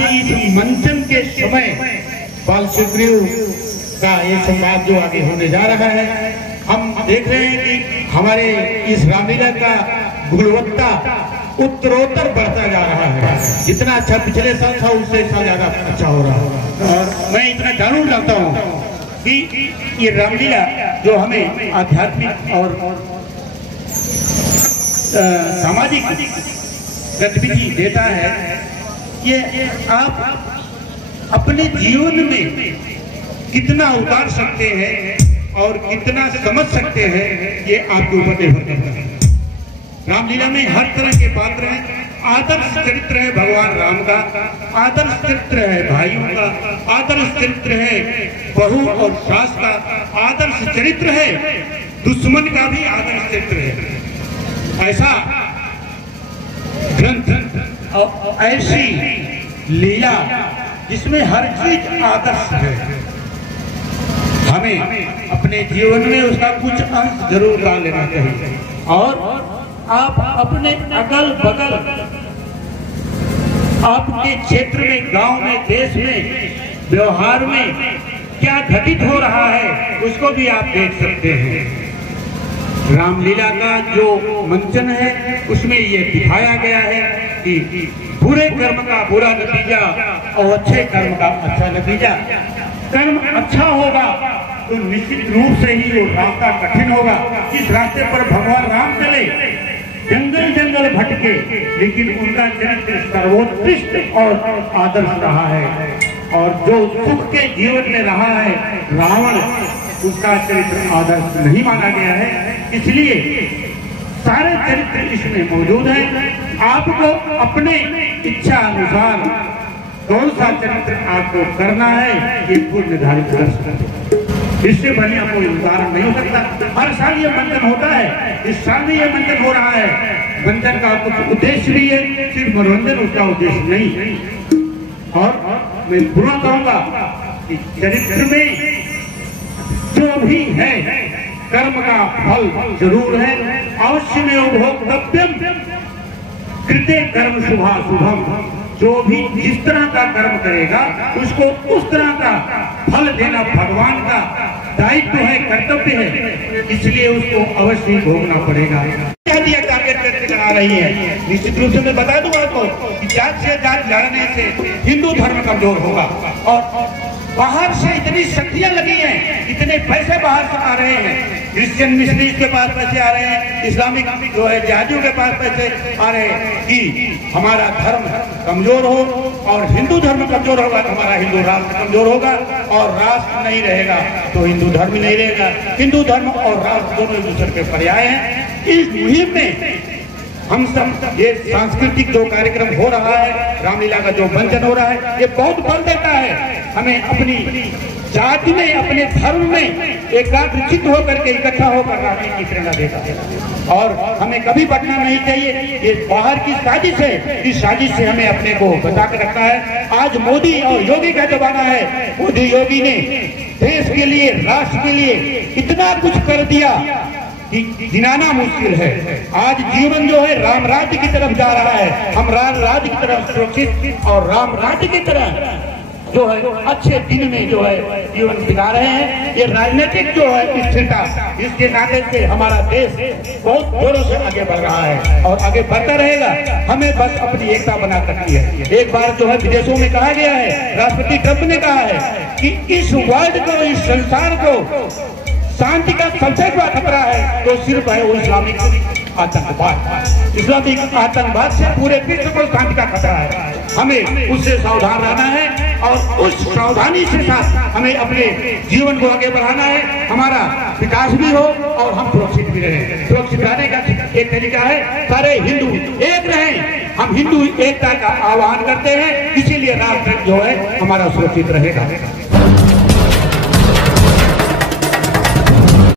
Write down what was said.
के इस मंचन के समय बाल सुग्रीव का ये संवाद जो आगे होने जा रहा है, हम देख रहे हैं कि हमारे इस रामलीला का गुणवत्ता उत्तरोत्तर बढ़ता जा रहा है। जितना अच्छा पिछले साल था उससे ज्यादा अच्छा हो रहा है। और मैं इतना जानूं चाहता हूँ कि ये रामलीला जो हमें आध्यात्मिक और सामाजिक गतिविधि देता है, ये आप अपने जीवन में कितना उतार सकते हैं और कितना समझ सकते हैं, ये आपके ऊपर निर्भर करता है। रामलीला में हर तरह के पात्र हैं। आदर्श चरित्र है भगवान राम का, आदर्श चरित्र है भाइयों का, आदर्श चरित्र है बहू और सास का, आदर्श चरित्र है दुश्मन का भी आदर्श चरित्र है। ऐसा ग्रंथ और ऐसी लीला जिसमें हर चीज आदर्श है, हमें अपने जीवन में उसका कुछ अंश जरूर डाल लेना चाहिए। और आप अपने अगल बगल, आपके क्षेत्र में, गांव में, देश में, व्यवहार में क्या घटित हो रहा है उसको भी आप देख सकते हैं। रामलीला का जो मंचन है उसमें ये दिखाया गया है कि बुरे कर्म का बुरा नतीजा और अच्छे कर्म का अच्छा नतीजा। कर्म अच्छा होगा तो निश्चित रूप से ही वो रास्ता कठिन होगा। इस रास्ते पर भगवान राम चले, जंगल जंगल भटके, लेकिन उनका चरित्र सर्वोत्कृष्ट और आदर्श रहा है। और जो सुख के जीवन में रहा है रावण, उसका चरित्र आदर्श नहीं माना गया है। इसलिए सारे चरित्र इसमें मौजूद हैं। आपको अपने इच्छा अनुसार कौन सा चरित्र आपको करना है ये पूर्व निर्धारित कर सकते। इससे बढ़िया कोई उदाहरण नहीं हो सकता। हर साल ये मंचन होता है, इस साल भी ये मंचन हो रहा है। मंचन का कुछ उद्देश्य भी है, सिर्फ मनोरंजन उसका उद्देश्य नहीं है। और मैं पूर्ण कहूंगा कि चरित्र में जो भी है कर्म का फल जरूर है। अवश्य में उपभोक्तव्यम कृते कर्म शुभाशुभम। जो भी जिस तरह का कर्म करेगा उसको उस तरह का फल देना भगवान का दायित्व है, कर्तव्य है। इसलिए उसको अवश्य भोगना पड़ेगा। दिया टारगेट करके लगा रही है। निश्चित रूप से मैं बता दूंगा आपको कि जात से जात लड़ने से हिंदू धर्म कमजोर होगा। और बाहर से इतनी शक्तियां लगी हैं, इतने पैसे बाहर से आ रहे हैं। क्रिश्चियन मिशनरीज के पास पैसे आ रहे हैं, इस्लामिक जो है जिहादियों के पास पैसे आ रहे हैं कि हमारा धर्म कमजोर हो और हिंदू धर्म कमजोर होगा तो हमारा हिंदू राष्ट्र कमजोर होगा, और राष्ट्र नहीं रहेगा तो हिंदू धर्म नहीं रहेगा। हिंदू धर्म और राष्ट्र दोनों एक दूसरे के पर्याय हैं। इस मुहिम में हम सब ये सांस्कृतिक जो कार्यक्रम हो रहा है, रामलीला का जो मंचन हो रहा है, ये बहुत बल देता है हमें अपनी जाति में, अपने धर्म में एकाग्रचित्त होकर के इकट्ठा होकर रामलीला की प्रेरणा देता है। और हमें कभी बचना नहीं चाहिए। ये बाहर की साजिश है, इस साजिश से हमें अपने को बचा के रखना है। आज मोदी और योगी का जमाना है। मोदी योगी ने देश के लिए, राष्ट्र के लिए इतना कुछ कर दिया कि गिनाना मुश्किल है। आज जीवन जो है राम राज्य की तरफ जा रहा है। हम राम राज्य की तरफ सुरक्षित और राम राज्य की तरह जो है अच्छे दिन में जो है जीवन बिता रहे हैं। ये राजनीतिक जो है स्थिरता, इसके नाते से हमारा देश बहुत जोरों से आगे बढ़ रहा है और आगे बढ़ता रहेगा। हमें बस अपनी एकता बना सकती है। एक बार जो है विदेशों में कहा गया है, राष्ट्रपति ट्रंप ने कहा है कि इस वर्ल्ड को, इस संसार को शांति का सबसे बड़ा खतरा है तो सिर्फ है वो इस्लामिक आतंकवाद। इस्लामिक आतंकवाद से पूरे विश्व को शांति का खतरा है। हमें उससे सावधान रहना है और उस सावधानी के साथ हमें अपने जीवन को आगे बढ़ाना है। हमारा विकास भी हो और हम सुरक्षित भी रहें। सुरक्षित रहने का एक तरीका है सारे हिंदू एक रहें। हम हिंदू एकता का आह्वान करते हैं, इसीलिए राष्ट्र जो है हमारा सुरक्षित रहेगा।